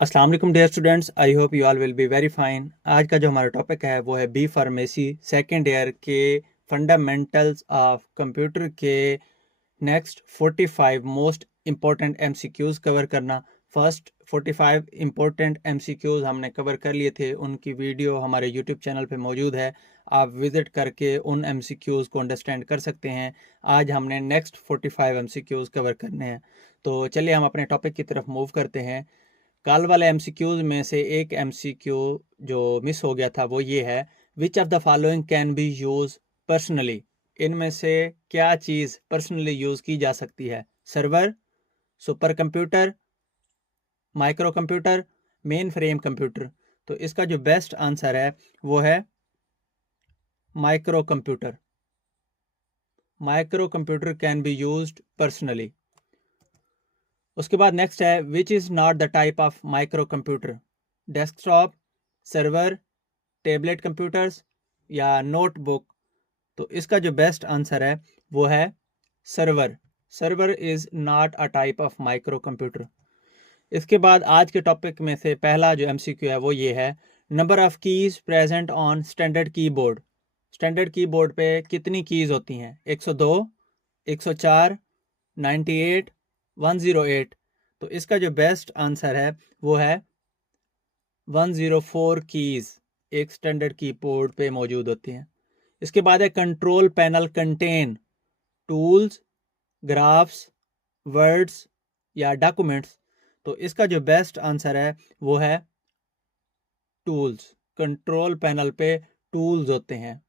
अस्सलाम वालेकुम dear students, I hope you all will be very fine. आज का जो हमारा टॉपिक है वो है बी फार्मेसी सेकेंड ईयर के फंडामेंटल्स ऑफ कंप्यूटर के next 45 most important MCQs cover करना। फर्स्ट 45 इम्पोर्टेंट एमसीक्यूज़ हमने कवर कर लिए थे, उनकी वीडियो हमारे यूट्यूब चैनल पे मौजूद है। आप विज़िट करके उन एमसीक्यूज़ को अंडरस्टैंड कर सकते हैं। आज हमने नेक्स्ट 45 एमसीक्यूज़ कवर करने हैं, तो चलिए हम अपने टॉपिक की तरफ मूव करते हैं। कल वाले एमसीक्यूज में से एक एमसीक्यू जो मिस हो गया था वो ये है, which of the following can be use personally. इनमें से क्या चीज़ पर्सनली यूज़ की जा सकती है? Server, super computer, micro computer, main frame computer. तो इसका जो बेस्ट आंसर है वो है micro computer. Micro computer can be used personally. उसके बाद नेक्स्ट है, which is not the type of micro computer? Desktop, server, tablet computers या नोटबुक। तो इसका जो बेस्ट आंसर है वो है server. Server is not a type of micro computer. इसके बाद आज के टॉपिक में से पहला जो एमसीक्यू है वो ये है, number of keys present on standard keyboard. Standard keyboard पे कितनी कीज़ होती हैं? 102, 104, 98, 108। तो इसका जो बेस्ट आंसर है वो है 104 कीज़ एक स्टैंडर्ड कीबोर्ड पे मौजूद होती हैं। इसके बाद है, control panel contain tools, graphs, words या डॉक्यूमेंट्स। तो इसका जो बेस्ट आंसर है वो है टूल्स। कंट्रोल पैनल पे टूल्स होते हैं।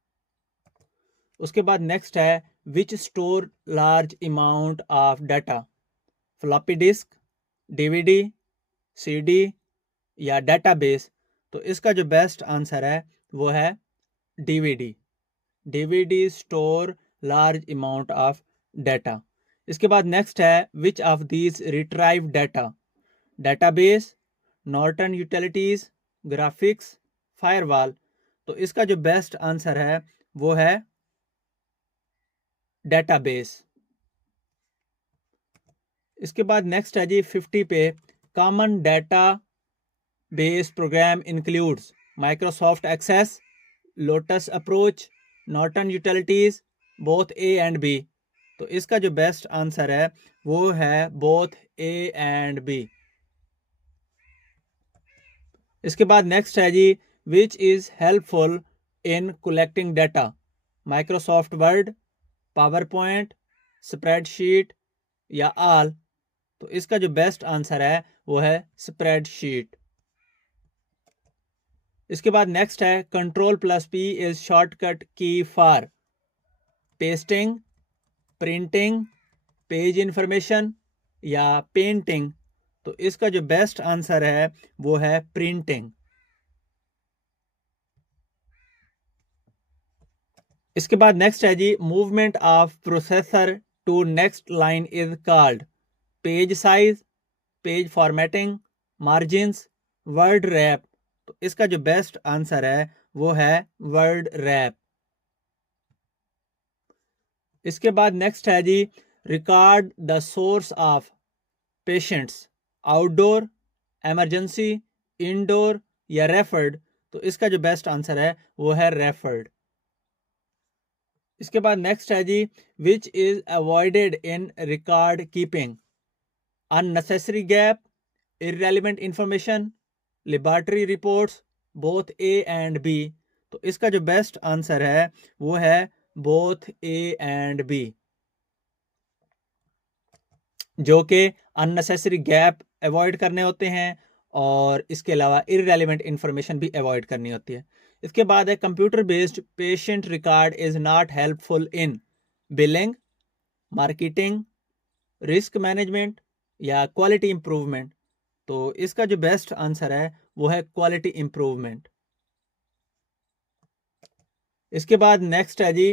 उसके बाद नेक्स्ट है, विच store large amount of data? Floppy disk, DVD, CD या डेटाबेस। तो इसका जो बेस्ट आंसर है वो है DVD. DVD store large amount of data. इसके बाद नेक्स्ट है, which of these retrieve data? Database, Norton utilities, graphics, firewall. तो इसका जो बेस्ट आंसर है वो है डेटाबेस। इसके बाद नेक्स्ट है जी 50 पे, common data base program includes Microsoft Access, Lotus Approach, Norton Utilities, both A and B. तो इसका जो बेस्ट आंसर है वो है बोथ ए एंड बी। इसके बाद नेक्स्ट है जी, which is helpful in collecting data? Microsoft Word, PowerPoint, spreadsheet या आल। तो इसका जो बेस्ट आंसर है वो है स्प्रेडशीट। इसके बाद नेक्स्ट है, control plus P is shortcut key for pasting, printing, page information या पेंटिंग। तो इसका जो बेस्ट आंसर है वो है प्रिंटिंग। इसके बाद नेक्स्ट है जी, movement of processor to next line is called page size, page formatting, margins, word wrap. तो इसका जो बेस्ट आंसर है वो है वर्ड रैप। इसके बाद नेक्स्ट है जी, record the source of patients, outdoor, emergency, indoor या रेफर्ड। तो इसका जो बेस्ट आंसर है वो है रेफर्ड। इसके बाद नेक्स्ट है जी, which is avoided in record keeping? Unnecessary gap, irrelevant information, laboratory reports, both A and B. तो इसका जो बेस्ट आंसर है वो है बोथ ए एंड बी, जो कि अननेसेसरी गैप अवॉइड करने होते हैं और इसके अलावा इररेलेवेंट इंफॉर्मेशन भी अवॉइड करनी होती है। इसके बाद है, computer based patient record is not helpful in billing, marketing, risk management या क्वालिटी इंप्रूवमेंट। तो इसका जो बेस्ट आंसर है वो है क्वालिटी इंप्रूवमेंट। इसके बाद नेक्स्ट है जी,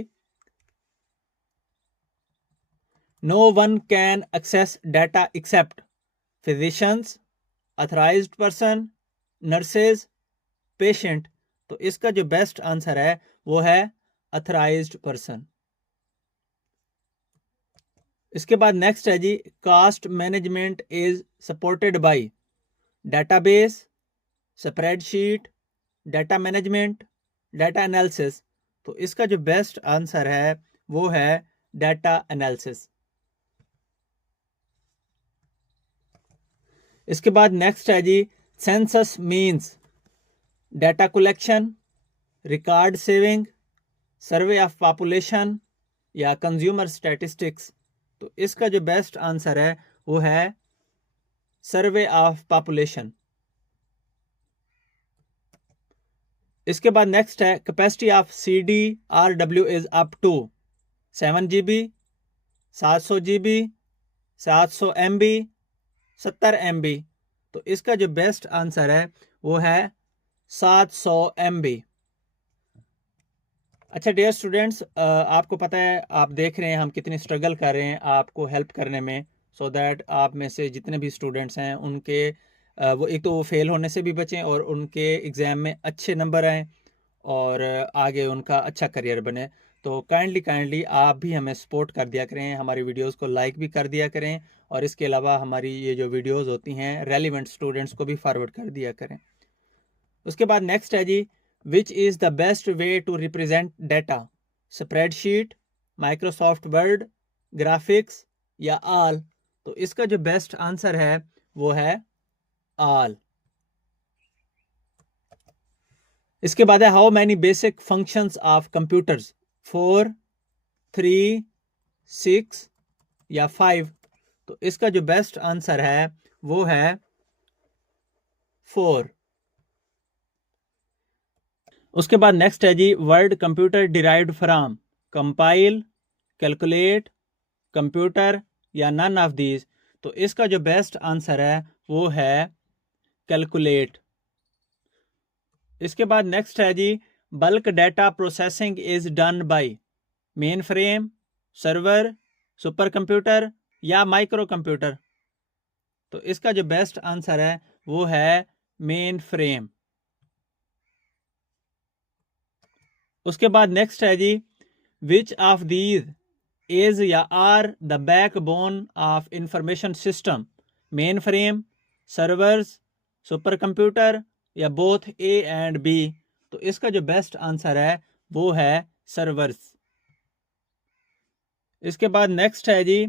no one can access data except physicians, authorized person, nurses, patient. तो इसका जो बेस्ट आंसर है वो है अथराइज्ड पर्सन। इसके बाद नेक्स्ट है जी, cost management is supported by database, spreadsheet, data management, data analysis. तो इसका जो बेस्ट आंसर है वो है डाटा एनालिसिस। इसके बाद नेक्स्ट है जी census means data collection, record saving, survey of population या कंज्यूमर स्टैटिस्टिक्स। तो इसका जो बेस्ट आंसर है वो है सर्वे ऑफ पॉपुलेशन। इसके बाद नेक्स्ट है capacity of CDRW is up to 7 GB, 700 GB, 700 MB, 70 MB। तो इसका जो बेस्ट आंसर है वो है 700 MB। अच्छा डियर स्टूडेंट्स, आपको पता है, आप देख रहे हैं हम कितनी स्ट्रगल कर रहे हैं आपको हेल्प करने में, सो दैट आप में से जितने भी स्टूडेंट्स हैं उनके वो एक तो वो फेल होने से भी बचें और उनके एग्ज़ाम में अच्छे नंबर आएँ और आगे उनका अच्छा करियर बने। तो काइंडली आप भी हमें सपोर्ट कर दिया करें, हमारी वीडियोस को लाइक भी कर दिया करें और इसके अलावा हमारी ये जो वीडियोस होती हैं रेलिवेंट स्टूडेंट्स को भी फॉरवर्ड कर दिया करें। उसके बाद नेक्स्ट है जी which is the best way to represent data, spreadsheet, Microsoft Word, graphics या ऑल। तो इसका जो बेस्ट आंसर है वो है ऑल। इसके बाद है how many basic functions of computers, 4, 3, 6 या 5। तो इसका जो बेस्ट आंसर है वो है 4। उसके बाद नेक्स्ट है जी word computer derived from compile, calculate, computer या नन ऑफ दीज। तो इसका जो बेस्ट आंसर है वो है कैलकुलेट। इसके बाद नेक्स्ट है जी bulk data processing is done by mainframe, server, super computer या माइक्रो कंप्यूटर। तो इसका जो बेस्ट आंसर है वो है मेन फ्रेम। उसके बाद नेक्स्ट है जी विच ऑफ दीज इज या are the backbone of information system, main frame, servers, super computer या बोथ A एंड B। तो इसका जो बेस्ट आंसर है वो है सर्वर्स। इसके बाद नेक्स्ट है जी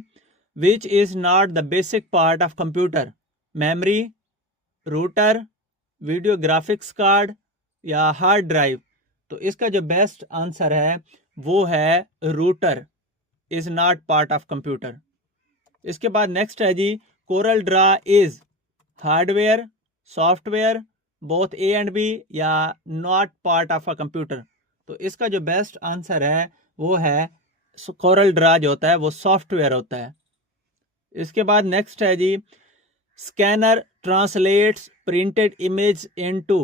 which is not the basic part of computer, memory, router, video graphics card या हार्ड ड्राइव। तो इसका जो बेस्ट आंसर है वो है router is not part of computer. इसके बाद नेक्स्ट है जी Corel Draw is hardware, software, both A and B या not part of a computer. तो इसका जो बेस्ट आंसर है वो है कोरल ड्रा जो होता है वो सॉफ्टवेयर होता है। इसके बाद नेक्स्ट है जी scanner translates printed image into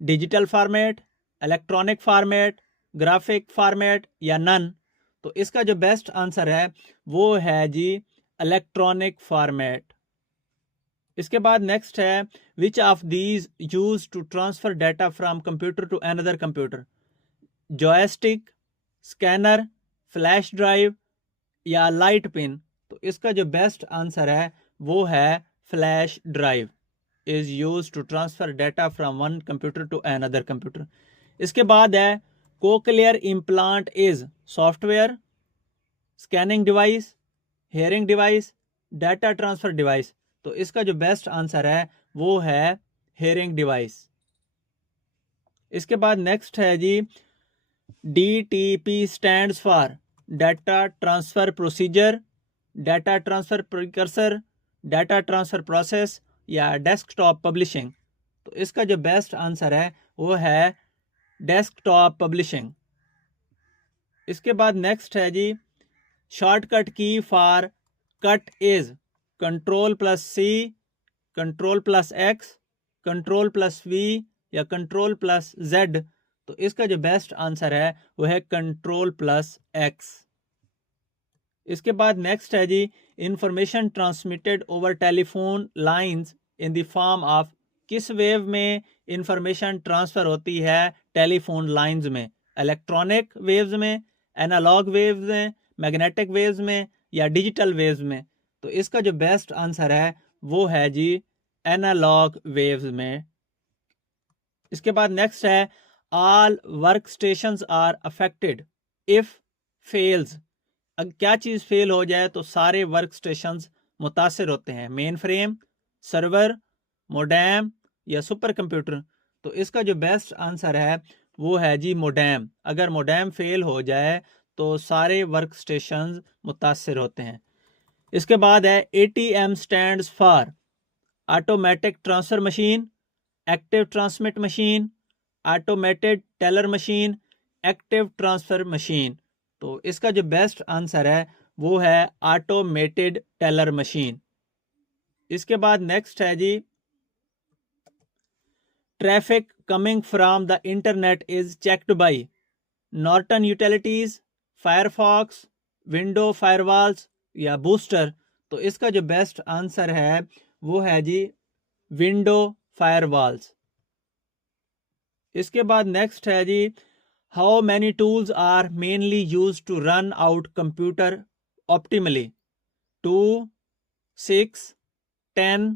digital format, electronic format, graphic format या नन। तो इसका जो बेस्ट आंसर है वो है जी इलेक्ट्रॉनिक फॉर्मेट। इसके बाद नेक्स्ट है which of these use to transfer data from computer to another computer, joystick, scanner, flash drive या लाइट पिन। तो इसका जो बेस्ट आंसर है वो है flash drive is use to transfer data from one computer to another computer. इसके बाद है cochlear implant is software, scanning device, hearing device, data transfer device. तो इसका जो बेस्ट आंसर है वो है हेयरिंग डिवाइस। इसके बाद नेक्स्ट है जी DTP stands for data transfer procedure, data transfer precursor, data transfer process या डेस्कटॉप पब्लिशिंग। तो इसका जो बेस्ट आंसर है वो है डेस्कटॉप पब्लिशिंग। इसके बाद नेक्स्ट है जी shortcut key for cut is Ctrl+C, Ctrl+X, Ctrl+V या Ctrl+Z। तो इसका जो बेस्ट आंसर है वो है Ctrl+X। इसके बाद नेक्स्ट है जी information transmitted over telephone lines in the form of, किस वेव में इंफॉर्मेशन ट्रांसफर होती है टेलीफोन लाइंस में, इलेक्ट्रॉनिक वेव्स में, एनालॉग वेव्स में, मैग्नेटिक वेव्स में या डिजिटल वेव्स में। तो इसका जो बेस्ट आंसर है वो है जी एनालॉग वेव्स में। इसके बाद नेक्स्ट है all work stations are affected if fails. अगर क्या चीज़ फेल हो जाए तो सारे वर्क स्टेशंस मुतासर होते हैं, मेन फ्रेम, सर्वर, मोडेम या सुपर कंप्यूटर। तो इसका जो बेस्ट आंसर है वो है जी मोडेम। अगर मोडेम फेल हो जाए तो सारे वर्क स्टेशंस मुतासर होते हैं। इसके बाद है ATM stands for automatic transfer machine, active transmit machine, automated teller machine, active transfer machine. तो इसका जो बेस्ट आंसर है वो है ऑटोमेटेड टेलर मशीन। इसके बाद नेक्स्ट है जी traffic coming from the internet is checked by Norton utilities, Firefox, window firewalls या बूस्टर। तो इसका जो बेस्ट आंसर है वो है जी विंडो फायरवॉल्स। इसके बाद नेक्स्ट है जी how many tools are mainly use to run out computer optimally, 2, 6, 10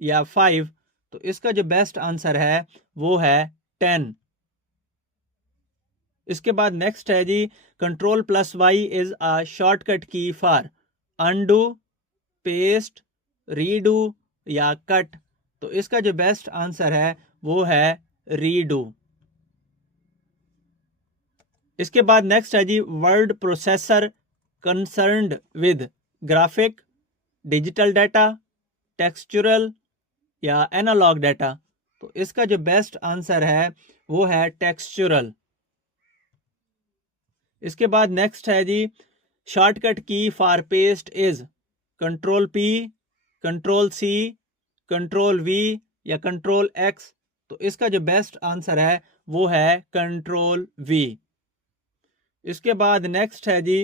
या 5। तो इसका जो बेस्ट आंसर है वो है 10। इसके बाद नेक्स्ट है जी Ctrl+Y is a shortcut key for undo, paste, redo या कट। तो इसका जो बेस्ट आंसर है वो है रीडू। इसके बाद नेक्स्ट है जी word processor concerned with graphic, digital data, textural या एनालॉग डाटा। तो इसका जो बेस्ट आंसर है वो है टेक्सचुरल। इसके बाद नेक्स्ट है जी shortcut key for paste is Ctrl+P, Ctrl+C, Ctrl+V या Ctrl+X। तो इसका जो बेस्ट आंसर है वो है Ctrl+V। इसके बाद नेक्स्ट है जी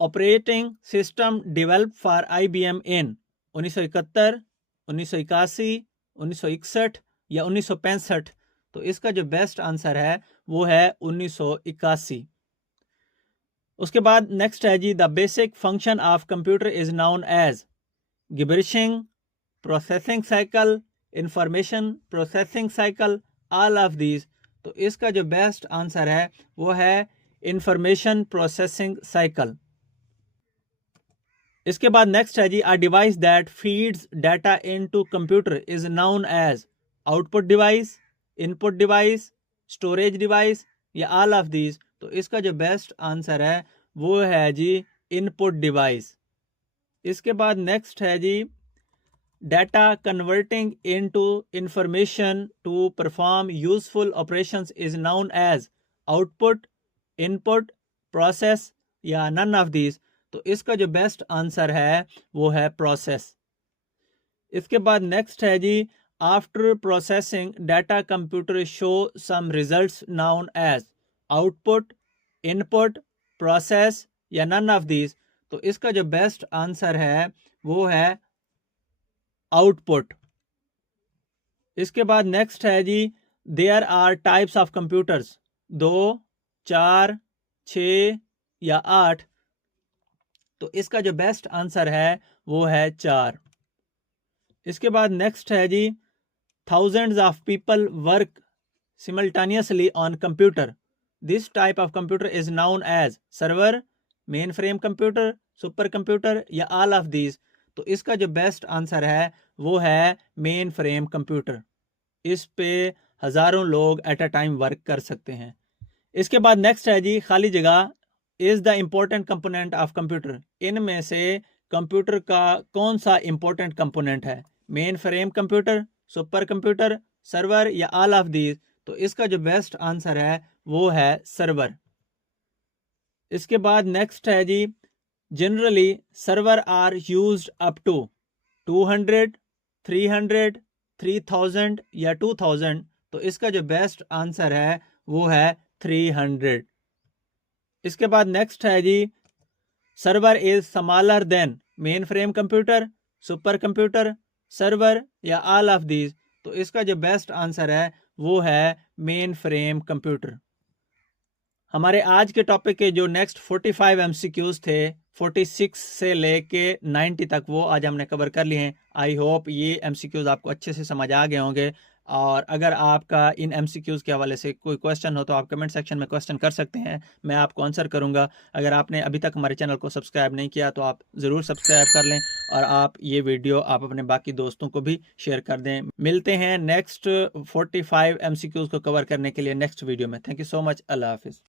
operating system develop for IBM in 1971, 1981, 1961 या 1965। तो इसका जो बेस्ट आंसर है वो है 1981। उसके बाद नेक्स्ट है जी the basic function of computer is known as gibberishing, processing cycle, information processing cycle, all of these. तो इसका जो बेस्ट आंसर है वो है इंफॉर्मेशन प्रोसेसिंग साइकिल। इसके बाद नेक्स्ट है जी a device that feeds data into computer is known as output device, input device, storage device या ऑल ऑफ दीज। तो इसका जो बेस्ट आंसर है वो है जी इनपुट डिवाइस। इसके बाद नेक्स्ट है जी data converting into information to perform useful operations is known as output, input, process या नन ऑफ दीज। तो इसका जो बेस्ट आंसर है वो है प्रोसेस। इसके बाद नेक्स्ट है जी after processing data computer show some results known as output, input, process या नन ऑफ दीज। तो इसका जो बेस्ट आंसर है वो है आउटपुट। इसके बाद नेक्स्ट है जी there are types of computers 2, 4, 6 या 8। तो इसका जो बेस्ट आंसर है वो है 4। इसके बाद नेक्स्ट है जी thousands of people work simultaneously on computer, this type of computer is known as server, mainframe computer, super computer या ऑल ऑफ दीज। तो इसका जो बेस्ट आंसर है वो है मेन फ्रेम कंप्यूटर। इस पे हजारों लोग एट अ टाइम वर्क कर सकते हैं। इसके बाद नेक्स्ट है जी खाली जगह is the important component of computer. इनमें से कंप्यूटर का कौन सा इंपॉर्टेंट कंपोनेंट है, main frame computer, supercomputer, server या ऑल ऑफ दीज। तो इसका जो बेस्ट आंसर है वो है सर्वर। इसके बाद नेक्स्ट है जी generally server are used up to 200, 300, 3000 या 2000। तो इसका जो बेस्ट आंसर है वो है 300। इसके बाद नेक्स्ट है जी server is smaller than mainframe computer, supercomputer, server या ऑल ऑफ दीज। तो इसका जो बेस्ट आंसर है वो है मेन फ्रेम कंप्यूटर। हमारे आज के टॉपिक के जो नेक्स्ट 45 MCQs थे 46 से लेके 90 तक वो आज हमने कवर कर लिए हैं। आई होप ये एमसीक्यूज़ आपको अच्छे से समझ आ गए होंगे। और अगर आपका इन एमसीक्यूज़ के हवाले से कोई क्वेश्चन हो तो आप कमेंट सेक्शन में क्वेश्चन कर सकते हैं, मैं आपको आंसर करूंगा। अगर आपने अभी तक हमारे चैनल को सब्सक्राइब नहीं किया तो आप ज़रूर सब्सक्राइब कर लें और आप ये वीडियो आप अपने बाकी दोस्तों को भी शेयर कर दें। मिलते हैं नेक्स्ट 45 एमसीक्यूज़ को कवर करने के लिए नेक्स्ट वीडियो में। Thank you so much. अल्लाह हाफिज़।